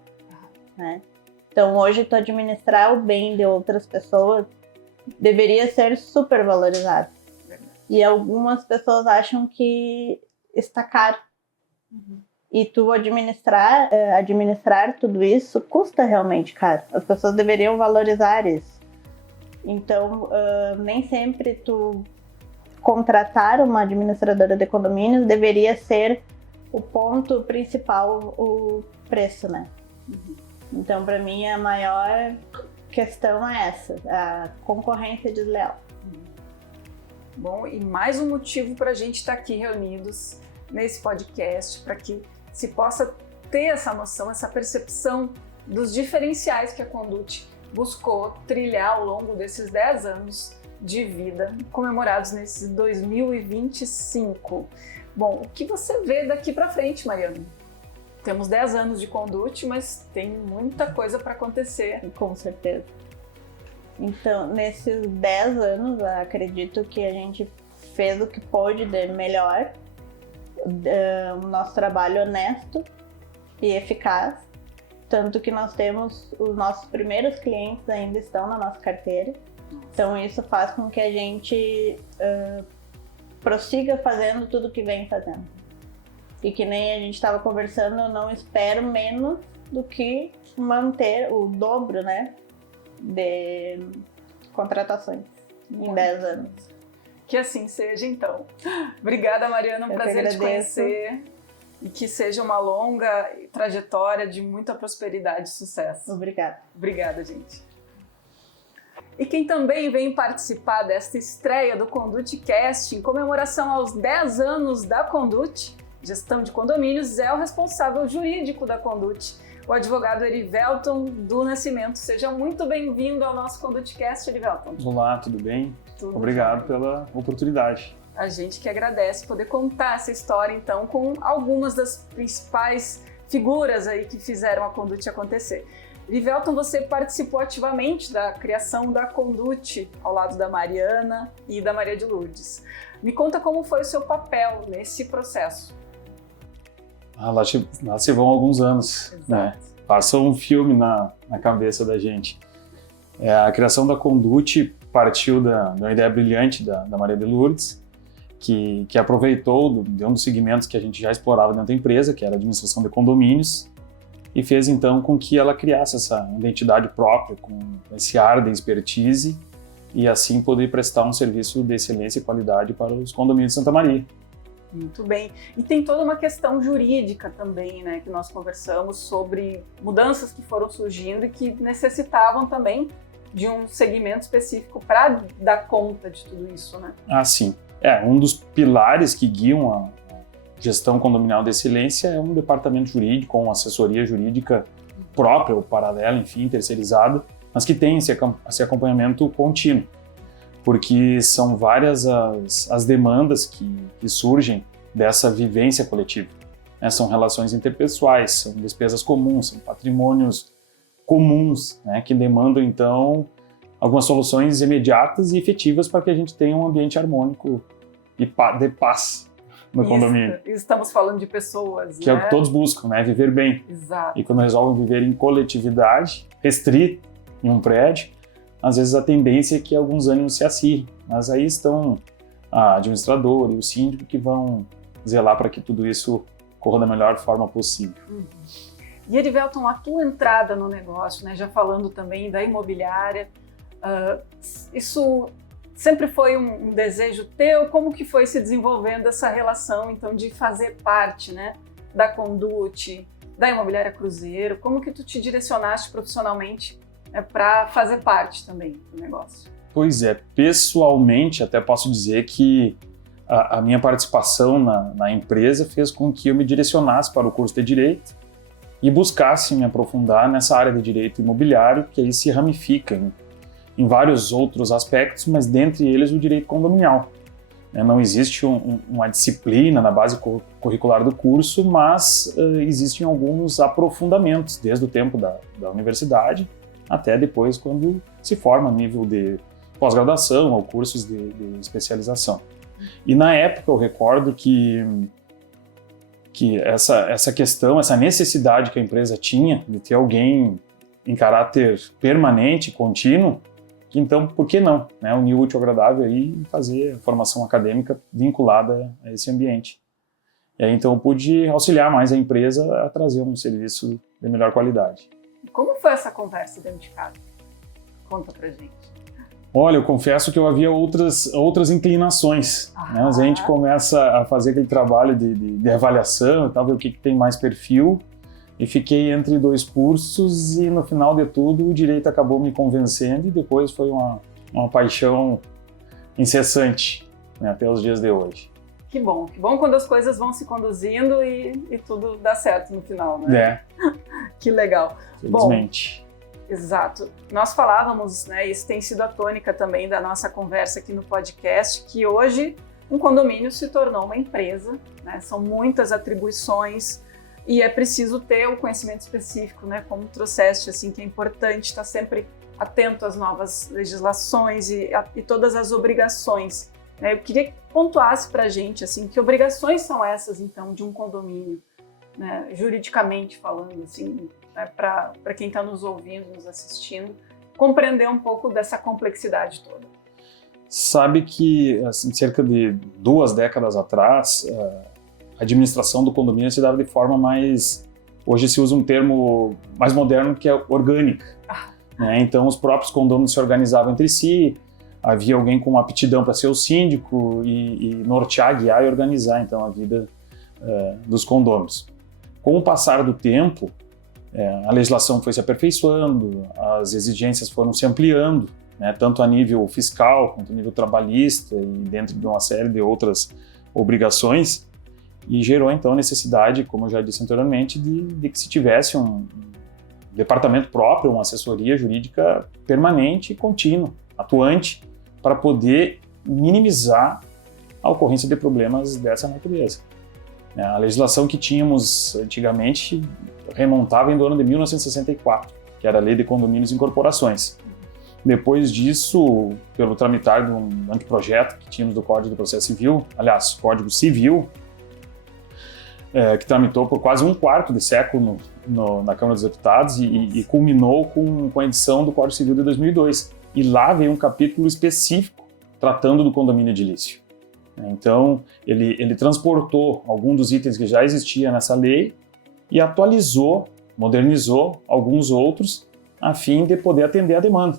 né? Então, hoje, tu administrar o bem de outras pessoas deveria ser super valorizado. E algumas pessoas acham que está caro. E tu administrar tudo isso custa realmente caro. As pessoas deveriam valorizar isso. Então, nem sempre tu contratar uma administradora de condomínios deveria ser o ponto principal, o preço, né? Então, para mim, a maior questão é essa, a concorrência desleal. Bom, e mais um motivo para a gente estar aqui reunidos nesse podcast, para que se possa ter essa noção, essa percepção dos diferenciais que a Conduti buscou trilhar ao longo desses 10 anos de vida, comemorados nesse 2025. Bom, o que você vê daqui para frente, Mariana? Temos 10 anos de Conduti, mas tem muita coisa para acontecer. Com certeza. Então, nesses 10 anos, acredito que a gente fez o que pôde de melhor, o nosso trabalho honesto e eficaz, tanto que nós temos os nossos primeiros clientes ainda estão na nossa carteira, Então isso faz com que a gente prossiga fazendo tudo que vem fazendo. E que nem a gente estava conversando, eu não espero menos do que manter o dobro, né, de contratações em 10 anos. Que assim seja, então. Obrigada, Mariana, um prazer te conhecer. E que seja uma longa trajetória de muita prosperidade e sucesso. Obrigada. Obrigada, gente. E quem também vem participar desta estreia do ConduteCast em comemoração aos 10 anos da Condute, Gestão de Condomínios, é o responsável jurídico da Condute, o advogado Erivelton do Nascimento. Seja muito bem-vindo ao nosso ConduteCast, Erivelton. Olá, tudo bem? Tudo Obrigado bem. Pela oportunidade. A gente que agradece poder contar essa história, então, com algumas das principais figuras aí que fizeram a Condute acontecer. Erivelton, você participou ativamente da criação da Condute ao lado da Mariana e da Maria de Lourdes. Me conta como foi o seu papel nesse processo. Lá se vão alguns anos, né? Passa um filme na cabeça da gente. A criação da Condute partiu da ideia brilhante da Maria de Lourdes, que aproveitou de um dos segmentos que a gente já explorava dentro da empresa, que era a administração de condomínios, e fez então com que ela criasse essa identidade própria, com esse ar de expertise, e assim poder prestar um serviço de excelência e qualidade para os condomínios de Santa Maria. Muito bem. E tem toda uma questão jurídica também, né, que nós conversamos sobre mudanças que foram surgindo e que necessitavam também de um segmento específico para dar conta de tudo isso, né? Ah, sim. Um dos pilares que guiam a gestão condominial de excelência é um departamento jurídico, uma assessoria jurídica própria ou paralela, enfim, terceirizada, mas que tem esse acompanhamento contínuo, porque são várias as demandas que surgem dessa vivência coletiva. São relações interpessoais, são despesas comuns, são patrimônios comuns, né, que demandam, então, algumas soluções imediatas e efetivas para que a gente tenha um ambiente harmônico e de paz no condomínio. Estamos falando de pessoas, que é o que todos buscam, né, viver bem. Exato. E quando resolvem viver em coletividade, restrito em um prédio, às vezes a tendência é que alguns ânimos se acirrem, mas aí estão a administradora e o síndico que vão zelar para que tudo isso corra da melhor forma possível. Uhum. E Erivelton, a tua entrada no negócio, né, já falando também da imobiliária, isso sempre foi um desejo teu? Como que foi se desenvolvendo essa relação, então, de fazer parte, né, da Condute, da Imobiliária Cruzeiro? Como que tu te direcionaste profissionalmente para fazer parte também do negócio? Pois é, pessoalmente até posso dizer que a minha participação na empresa fez com que eu me direcionasse para o curso de Direito e buscasse me aprofundar nessa área de Direito Imobiliário, que aí se ramifica em vários outros aspectos, mas dentre eles o Direito Condominial. Não existe uma disciplina na base curricular do curso, mas existem alguns aprofundamentos, desde o tempo da universidade até depois quando se forma a nível de pós-graduação ou cursos de especialização. E na época eu recordo que essa questão, essa necessidade que a empresa tinha de ter alguém em caráter permanente, contínuo, que então, por que não, né, unir o útil ao agradável e fazer a formação acadêmica vinculada a esse ambiente. E aí então eu pude auxiliar mais a empresa a trazer um serviço de melhor qualidade. Como foi essa conversa dentro de casa? Conta pra gente. Olha, eu confesso que eu havia outras inclinações. Né? A gente começa a fazer aquele trabalho de avaliação, tal, ver o que tem mais perfil, e fiquei entre dois cursos e no final de tudo o direito acabou me convencendo e depois foi uma paixão incessante, né, até os dias de hoje. Que bom quando as coisas vão se conduzindo e tudo dá certo no final, né? Que legal. Felizmente. Bom, exato. Nós falávamos, né, isso tem sido a tônica também da nossa conversa aqui no podcast, que hoje um condomínio se tornou uma empresa, né? São muitas atribuições e é preciso ter o conhecimento específico, né? Como trouxeste, assim, que é importante estar sempre atento às novas legislações e todas as obrigações. Né? Eu queria que pontuasse para a gente, assim, que obrigações são essas, então, de um condomínio, né? Juridicamente falando, assim, né? Para quem está nos ouvindo, nos assistindo, compreender um pouco dessa complexidade toda. Sabe que, assim, cerca de 2 décadas atrás, a administração do condomínio se dava de forma mais... Hoje se usa um termo mais moderno, que é orgânica. Né? Então, os próprios condôminos se organizavam entre si, havia alguém com aptidão para ser o síndico e nortear, guiar e organizar, então, a vida dos condôminos. Com o passar do tempo, a legislação foi se aperfeiçoando, as exigências foram se ampliando, né, tanto a nível fiscal quanto a nível trabalhista e dentro de uma série de outras obrigações, e gerou então a necessidade, como eu já disse anteriormente, de que se tivesse um departamento próprio, uma assessoria jurídica permanente e contínua, atuante, para poder minimizar a ocorrência de problemas dessa natureza. A legislação que tínhamos antigamente remontava do ano de 1964, que era a Lei de Condomínios e Incorporações. Depois disso, pelo tramitar de um anteprojeto que tínhamos do Código do Processo Civil, aliás, Código Civil, que tramitou por quase 1/4 de século na Câmara dos Deputados e culminou com a edição do Código Civil de 2002. E lá veio um capítulo específico tratando do condomínio edilício. Então, ele transportou alguns dos itens que já existiam nessa lei e atualizou, modernizou alguns outros a fim de poder atender a demanda.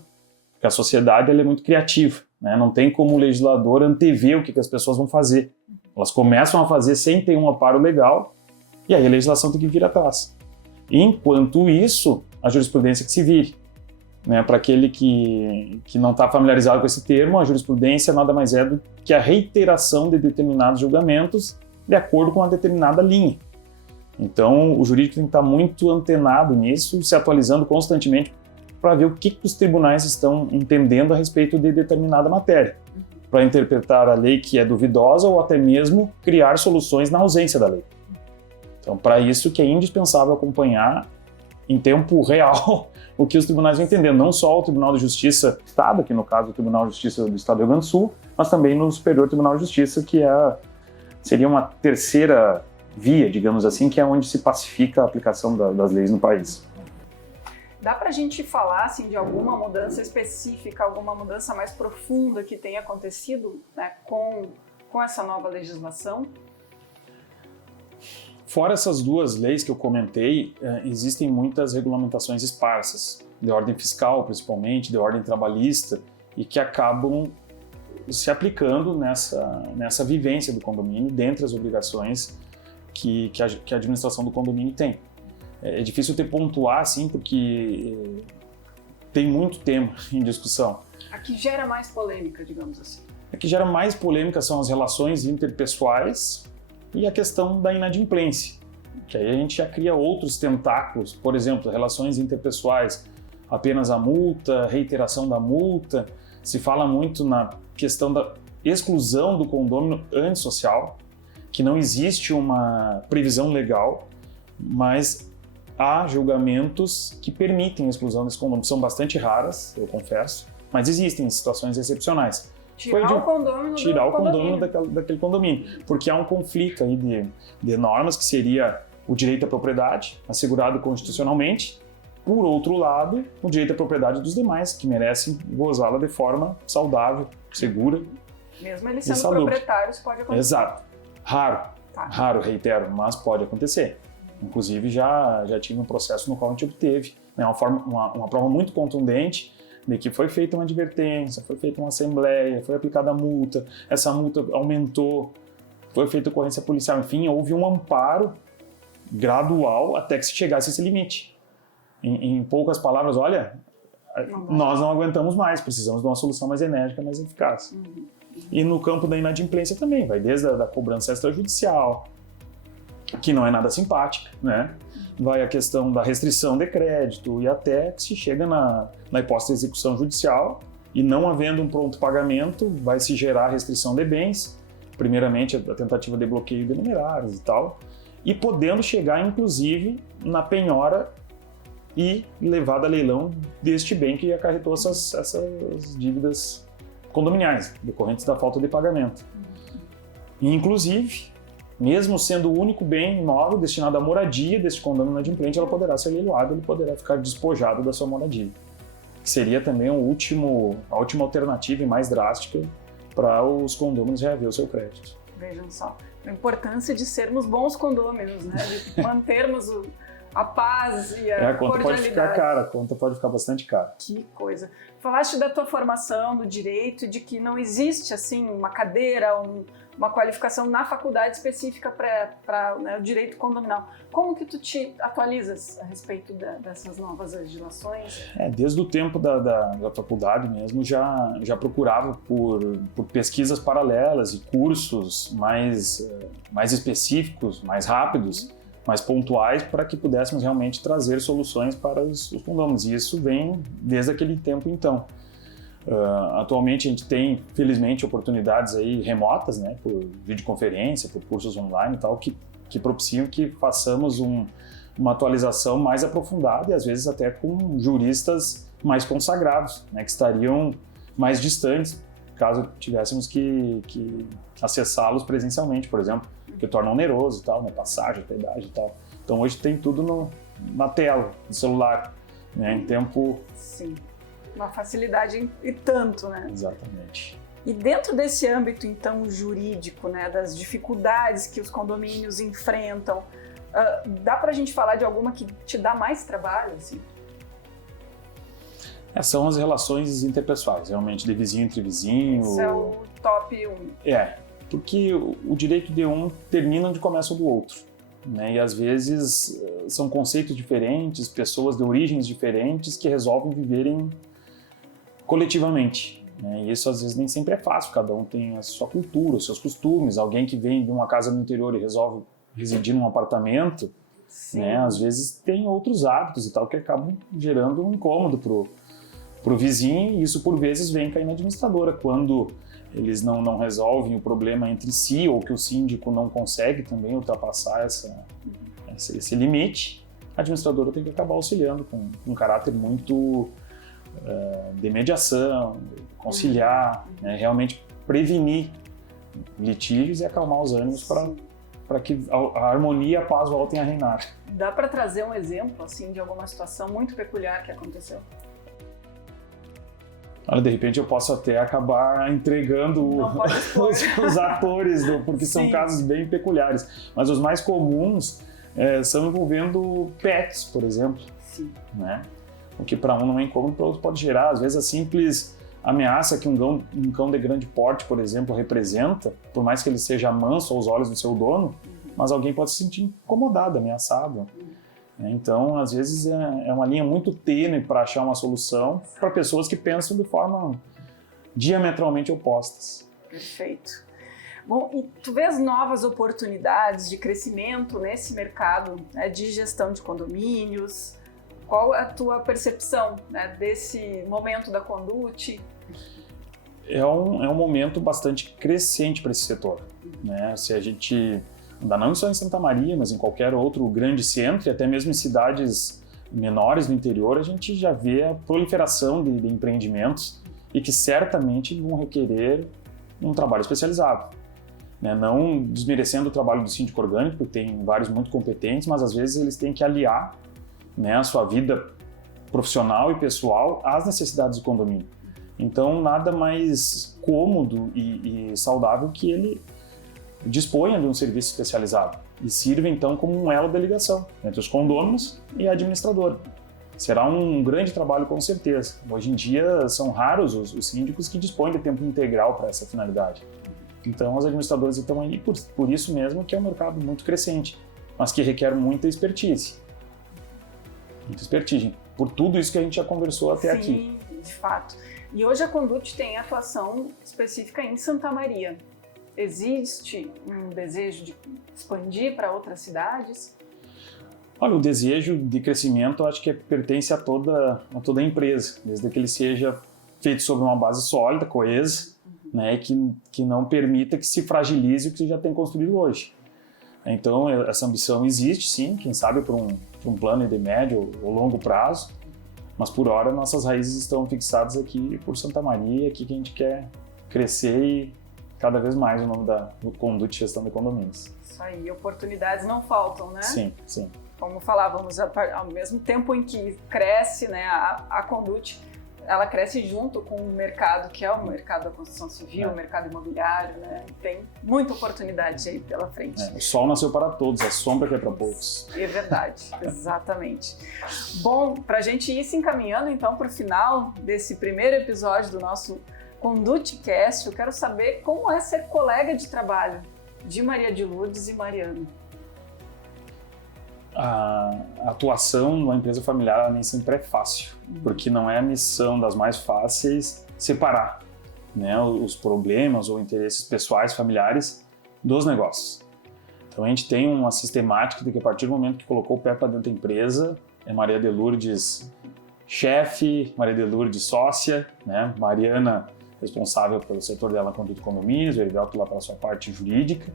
Porque a sociedade ela é muito criativa, né? Não tem como o legislador antever o que as pessoas vão fazer. Elas começam a fazer sem ter um amparo legal e aí a legislação tem que vir atrás. Enquanto isso, a jurisprudência que se vire. Né? Para aquele que não está familiarizado com esse termo, a jurisprudência nada mais é do que a reiteração de determinados julgamentos de acordo com uma determinada linha. Então, o jurídico tem que estar muito antenado nisso, se atualizando constantemente para ver o que os tribunais estão entendendo a respeito de determinada matéria, para interpretar a lei que é duvidosa ou até mesmo criar soluções na ausência da lei. Então, para isso que é indispensável acompanhar em tempo real o que os tribunais vão entendendo, não só o Tribunal de Justiça do Estado, aqui no caso o Tribunal de Justiça do Estado do Rio Grande do Sul, mas também no Superior Tribunal de Justiça, que seria uma terceira via, digamos assim, que é onde se pacifica a aplicação das leis no país. Dá para a gente falar assim, de alguma mudança específica, alguma mudança mais profunda que tenha acontecido, né, com essa nova legislação? Fora essas 2 leis que eu comentei, existem muitas regulamentações esparsas, de ordem fiscal principalmente, de ordem trabalhista, e que acabam se aplicando nessa vivência do condomínio, dentre as obrigações que a administração do condomínio tem. É difícil ter pontuar, assim, porque tem muito tema em discussão. A que gera mais polêmica, digamos assim? A que gera mais polêmica são as relações interpessoais e a questão da inadimplência, que aí a gente já cria outros tentáculos, por exemplo, relações interpessoais, apenas a multa, reiteração da multa, se fala muito na questão da exclusão do condômino antissocial, que não existe uma previsão legal, mas há julgamentos que permitem a exclusão desse condômino. São bastante raras, eu confesso, mas existem situações excepcionais. Tirar o condômino daquele condomínio, porque há um conflito aí de normas, que seria o direito à propriedade, assegurado constitucionalmente, por outro lado, o direito à propriedade dos demais, que merecem gozá-la de forma saudável, segura. Mesmo eles sendo proprietários, pode acontecer. Exato. Raro, reitero, mas pode acontecer. Inclusive, já tive um processo no qual a gente obteve, né, uma prova muito contundente de que foi feita uma advertência, foi feita uma assembleia, foi aplicada a multa, essa multa aumentou, foi feita ocorrência policial, enfim, houve um amparo gradual até que se chegasse a esse limite. Em poucas palavras, olha, nós não aguentamos mais, precisamos de uma solução mais enérgica, mais eficaz. E no campo da inadimplência também, vai desde a cobrança extrajudicial, que não é nada simpática, né? Vai a questão da restrição de crédito e até que se chega na hipótese de execução judicial e não havendo um pronto pagamento, vai se gerar restrição de bens, primeiramente a tentativa de bloqueio de numerários e tal, e podendo chegar inclusive na penhora e levada a leilão deste bem que acarretou essas dívidas condominiais, decorrentes da falta de pagamento. E, inclusive, mesmo sendo o único bem imóvel destinado à moradia deste condômino inadimplente, ela poderá ser leiloada, ele poderá ficar despojado da sua moradia. que seria também a última alternativa e mais drástica para os condôminos reaver o seu crédito. Vejam só, a importância de sermos bons condôminos, né? De mantermos a paz e a conta pode ficar cara, a conta pode ficar bastante cara. Que coisa. Falaste da tua formação, do direito, de que não existe assim uma cadeira, uma qualificação na faculdade específica para né, o direito condominal. Como que tu te atualizas a respeito dessas novas legislações? Desde o tempo da faculdade mesmo, já procurava por pesquisas paralelas e cursos mais específicos, mais rápidos, mais pontuais, para que pudéssemos realmente trazer soluções para os condôminos. E isso vem desde aquele tempo então. Atualmente a gente tem, felizmente, oportunidades aí remotas, né, por videoconferência, por cursos online e tal, que propiciam que façamos uma atualização mais aprofundada e às vezes até com juristas mais consagrados, né, que estariam mais distantes caso tivéssemos que acessá-los presencialmente, por exemplo, que torna oneroso e tal, né, passagem, hospedagem e tal. Então hoje tem tudo na tela, no celular, né, em tempo... Sim, uma facilidade e tanto, né? Exatamente. E dentro desse âmbito, então, jurídico, né, das dificuldades que os condomínios enfrentam, dá pra gente falar de alguma que te dá mais trabalho, assim? São as relações interpessoais, realmente, de vizinho entre vizinho. Esse é o top 1. Porque o direito de um termina onde começa o do outro, né? E às vezes são conceitos diferentes, pessoas de origens diferentes que resolvem viverem coletivamente, né? E isso às vezes nem sempre é fácil, cada um tem a sua cultura, os seus costumes. Alguém que vem de uma casa no interior e resolve residir num apartamento, né? Às vezes tem outros hábitos e tal que acabam gerando um incômodo pro vizinho, e isso por vezes vem cair na administradora, quando eles não resolvem o problema entre si, ou que o síndico não consegue também ultrapassar esse limite, a administradora tem que acabar auxiliando com um caráter muito de mediação, conciliar, né, realmente prevenir litígios e acalmar os ânimos para que a harmonia e a paz voltem a reinar. Dá para trazer um exemplo assim de alguma situação muito peculiar que aconteceu? Olha, de repente eu posso até acabar entregando os atores, porque são casos bem peculiares. Mas os mais comuns são envolvendo pets, por exemplo. Sim. Né? O que para um não é incômodo, para outro pode gerar. Às vezes a simples ameaça que um cão de grande porte, por exemplo, representa, por mais que ele seja manso aos olhos do seu dono, mas alguém pode se sentir incomodado, ameaçado. Então, às vezes, é uma linha muito tênue para achar uma solução para pessoas que pensam de forma diametralmente opostas. Perfeito. Bom, e tu vês novas oportunidades de crescimento nesse mercado, né, de gestão de condomínios? Qual é a tua percepção, né, desse momento da Conduti? É um momento bastante crescente para esse setor, né? Se a gente... não só em Santa Maria, mas em qualquer outro grande centro, e até mesmo em cidades menores no interior, a gente já vê a proliferação de empreendimentos e que certamente vão requerer um trabalho especializado, né? Não desmerecendo o trabalho do síndico orgânico, porque tem vários muito competentes, mas às vezes eles têm que aliar, né, a sua vida profissional e pessoal às necessidades do condomínio. Então, nada mais cômodo e saudável que ele disponha de um serviço especializado e sirva então como um elo de ligação entre os condôminos e a administradora. Será um grande trabalho com certeza. Hoje em dia são raros os síndicos que dispõem de tempo integral para essa finalidade. Então as administradoras estão aí por isso mesmo que é um mercado muito crescente, mas que requer muita expertise. Muita expertise, por tudo isso que a gente já conversou até aqui. Sim, de fato. E hoje a Conduti tem atuação específica em Santa Maria. Existe um desejo de expandir para outras cidades? Olha, o desejo de crescimento eu acho que pertence a toda a empresa, desde que ele seja feito sobre uma base sólida, coesa, né, que não permita que se fragilize o que já tem construído hoje. Então, essa ambição existe, sim, quem sabe por um plano de médio ou longo prazo, mas por hora nossas raízes estão fixadas aqui por Santa Maria, aqui que a gente quer crescer e cada vez mais o nome do Conduti Gestão de Condomínios. Isso aí, oportunidades não faltam, né? Sim, sim. Como falávamos, ao mesmo tempo em que cresce, né, a Conduti, ela cresce junto com o mercado, que é o mercado da construção civil, o mercado imobiliário, né? Tem muita oportunidade aí pela frente. O sol nasceu para todos, a sombra que é para poucos. É verdade, exatamente. Bom, para a gente ir se encaminhando então para o final desse primeiro episódio do nosso ConduteCast, eu quero saber como é ser colega de trabalho de Maria de Lourdes e Mariana. A atuação numa empresa familiar ela nem sempre é fácil, porque não é a missão das mais fáceis separar, né, os problemas ou interesses pessoais, familiares dos negócios. Então a gente tem uma sistemática de que a partir do momento que colocou o pé para dentro da empresa, é Maria de Lourdes chefe, Maria de Lourdes sócia, né, Mariana responsável pelo setor dela na Conduto Condomínios, o Erivelto lá pela sua parte jurídica.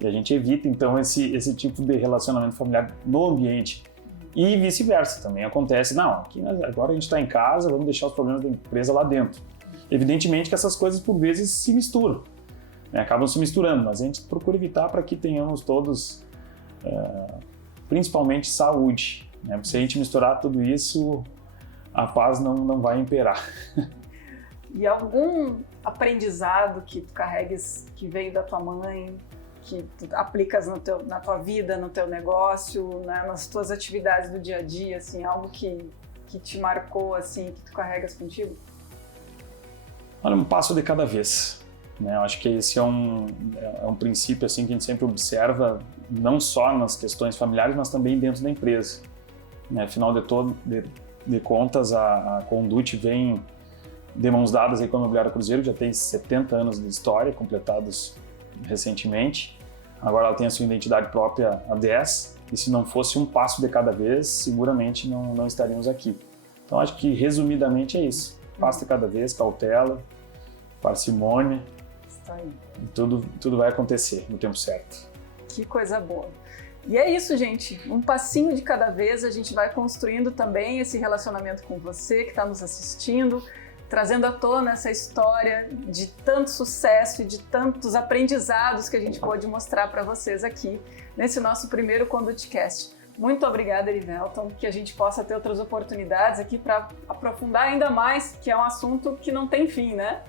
E a gente evita, então, esse tipo de relacionamento familiar no ambiente. E vice-versa, também acontece. Não, aqui agora a gente está em casa, vamos deixar os problemas da empresa lá dentro. Evidentemente que essas coisas, por vezes, se misturam, né? Acabam se misturando, mas a gente procura evitar para que tenhamos todos, principalmente, saúde, né? Se a gente misturar tudo isso, a paz não vai imperar. E algum aprendizado que tu carregues, que veio da tua mãe, que tu aplicas na tua vida, no teu negócio, né, nas tuas atividades do dia a dia, assim, algo que te marcou, assim, que tu carregas contigo? Olha, um passo de cada vez, né? Eu acho que esse é um princípio assim que a gente sempre observa, não só nas questões familiares, mas também dentro da empresa, né? Afinal de contas, a Condute vem de mãos dadas aí com a Imobiliária Cruzeiro, já tem 70 anos de história, completados recentemente. Agora ela tem a sua identidade própria há 10, e se não fosse um passo de cada vez, seguramente não estaríamos aqui. Então acho que resumidamente é isso. Passo de cada vez, cautela, parcimônia, Isso aí. e tudo vai acontecer no tempo certo. Que coisa boa. E é isso, gente. Um passinho de cada vez, a gente vai construindo também esse relacionamento com você que está nos assistindo, trazendo à tona essa história de tanto sucesso e de tantos aprendizados que a gente pôde mostrar para vocês aqui nesse nosso primeiro ConduteCast. Muito obrigada, Erivelton, que a gente possa ter outras oportunidades aqui para aprofundar ainda mais, que é um assunto que não tem fim, né?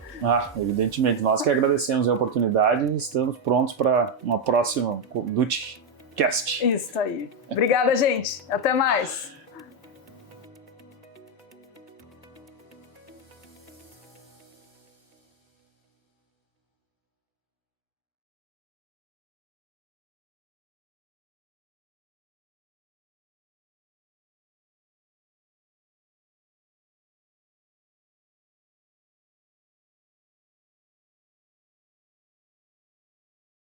Evidentemente. Nós que agradecemos a oportunidade e estamos prontos para uma próxima ConduteCast. Isso aí. Obrigada, gente. Até mais.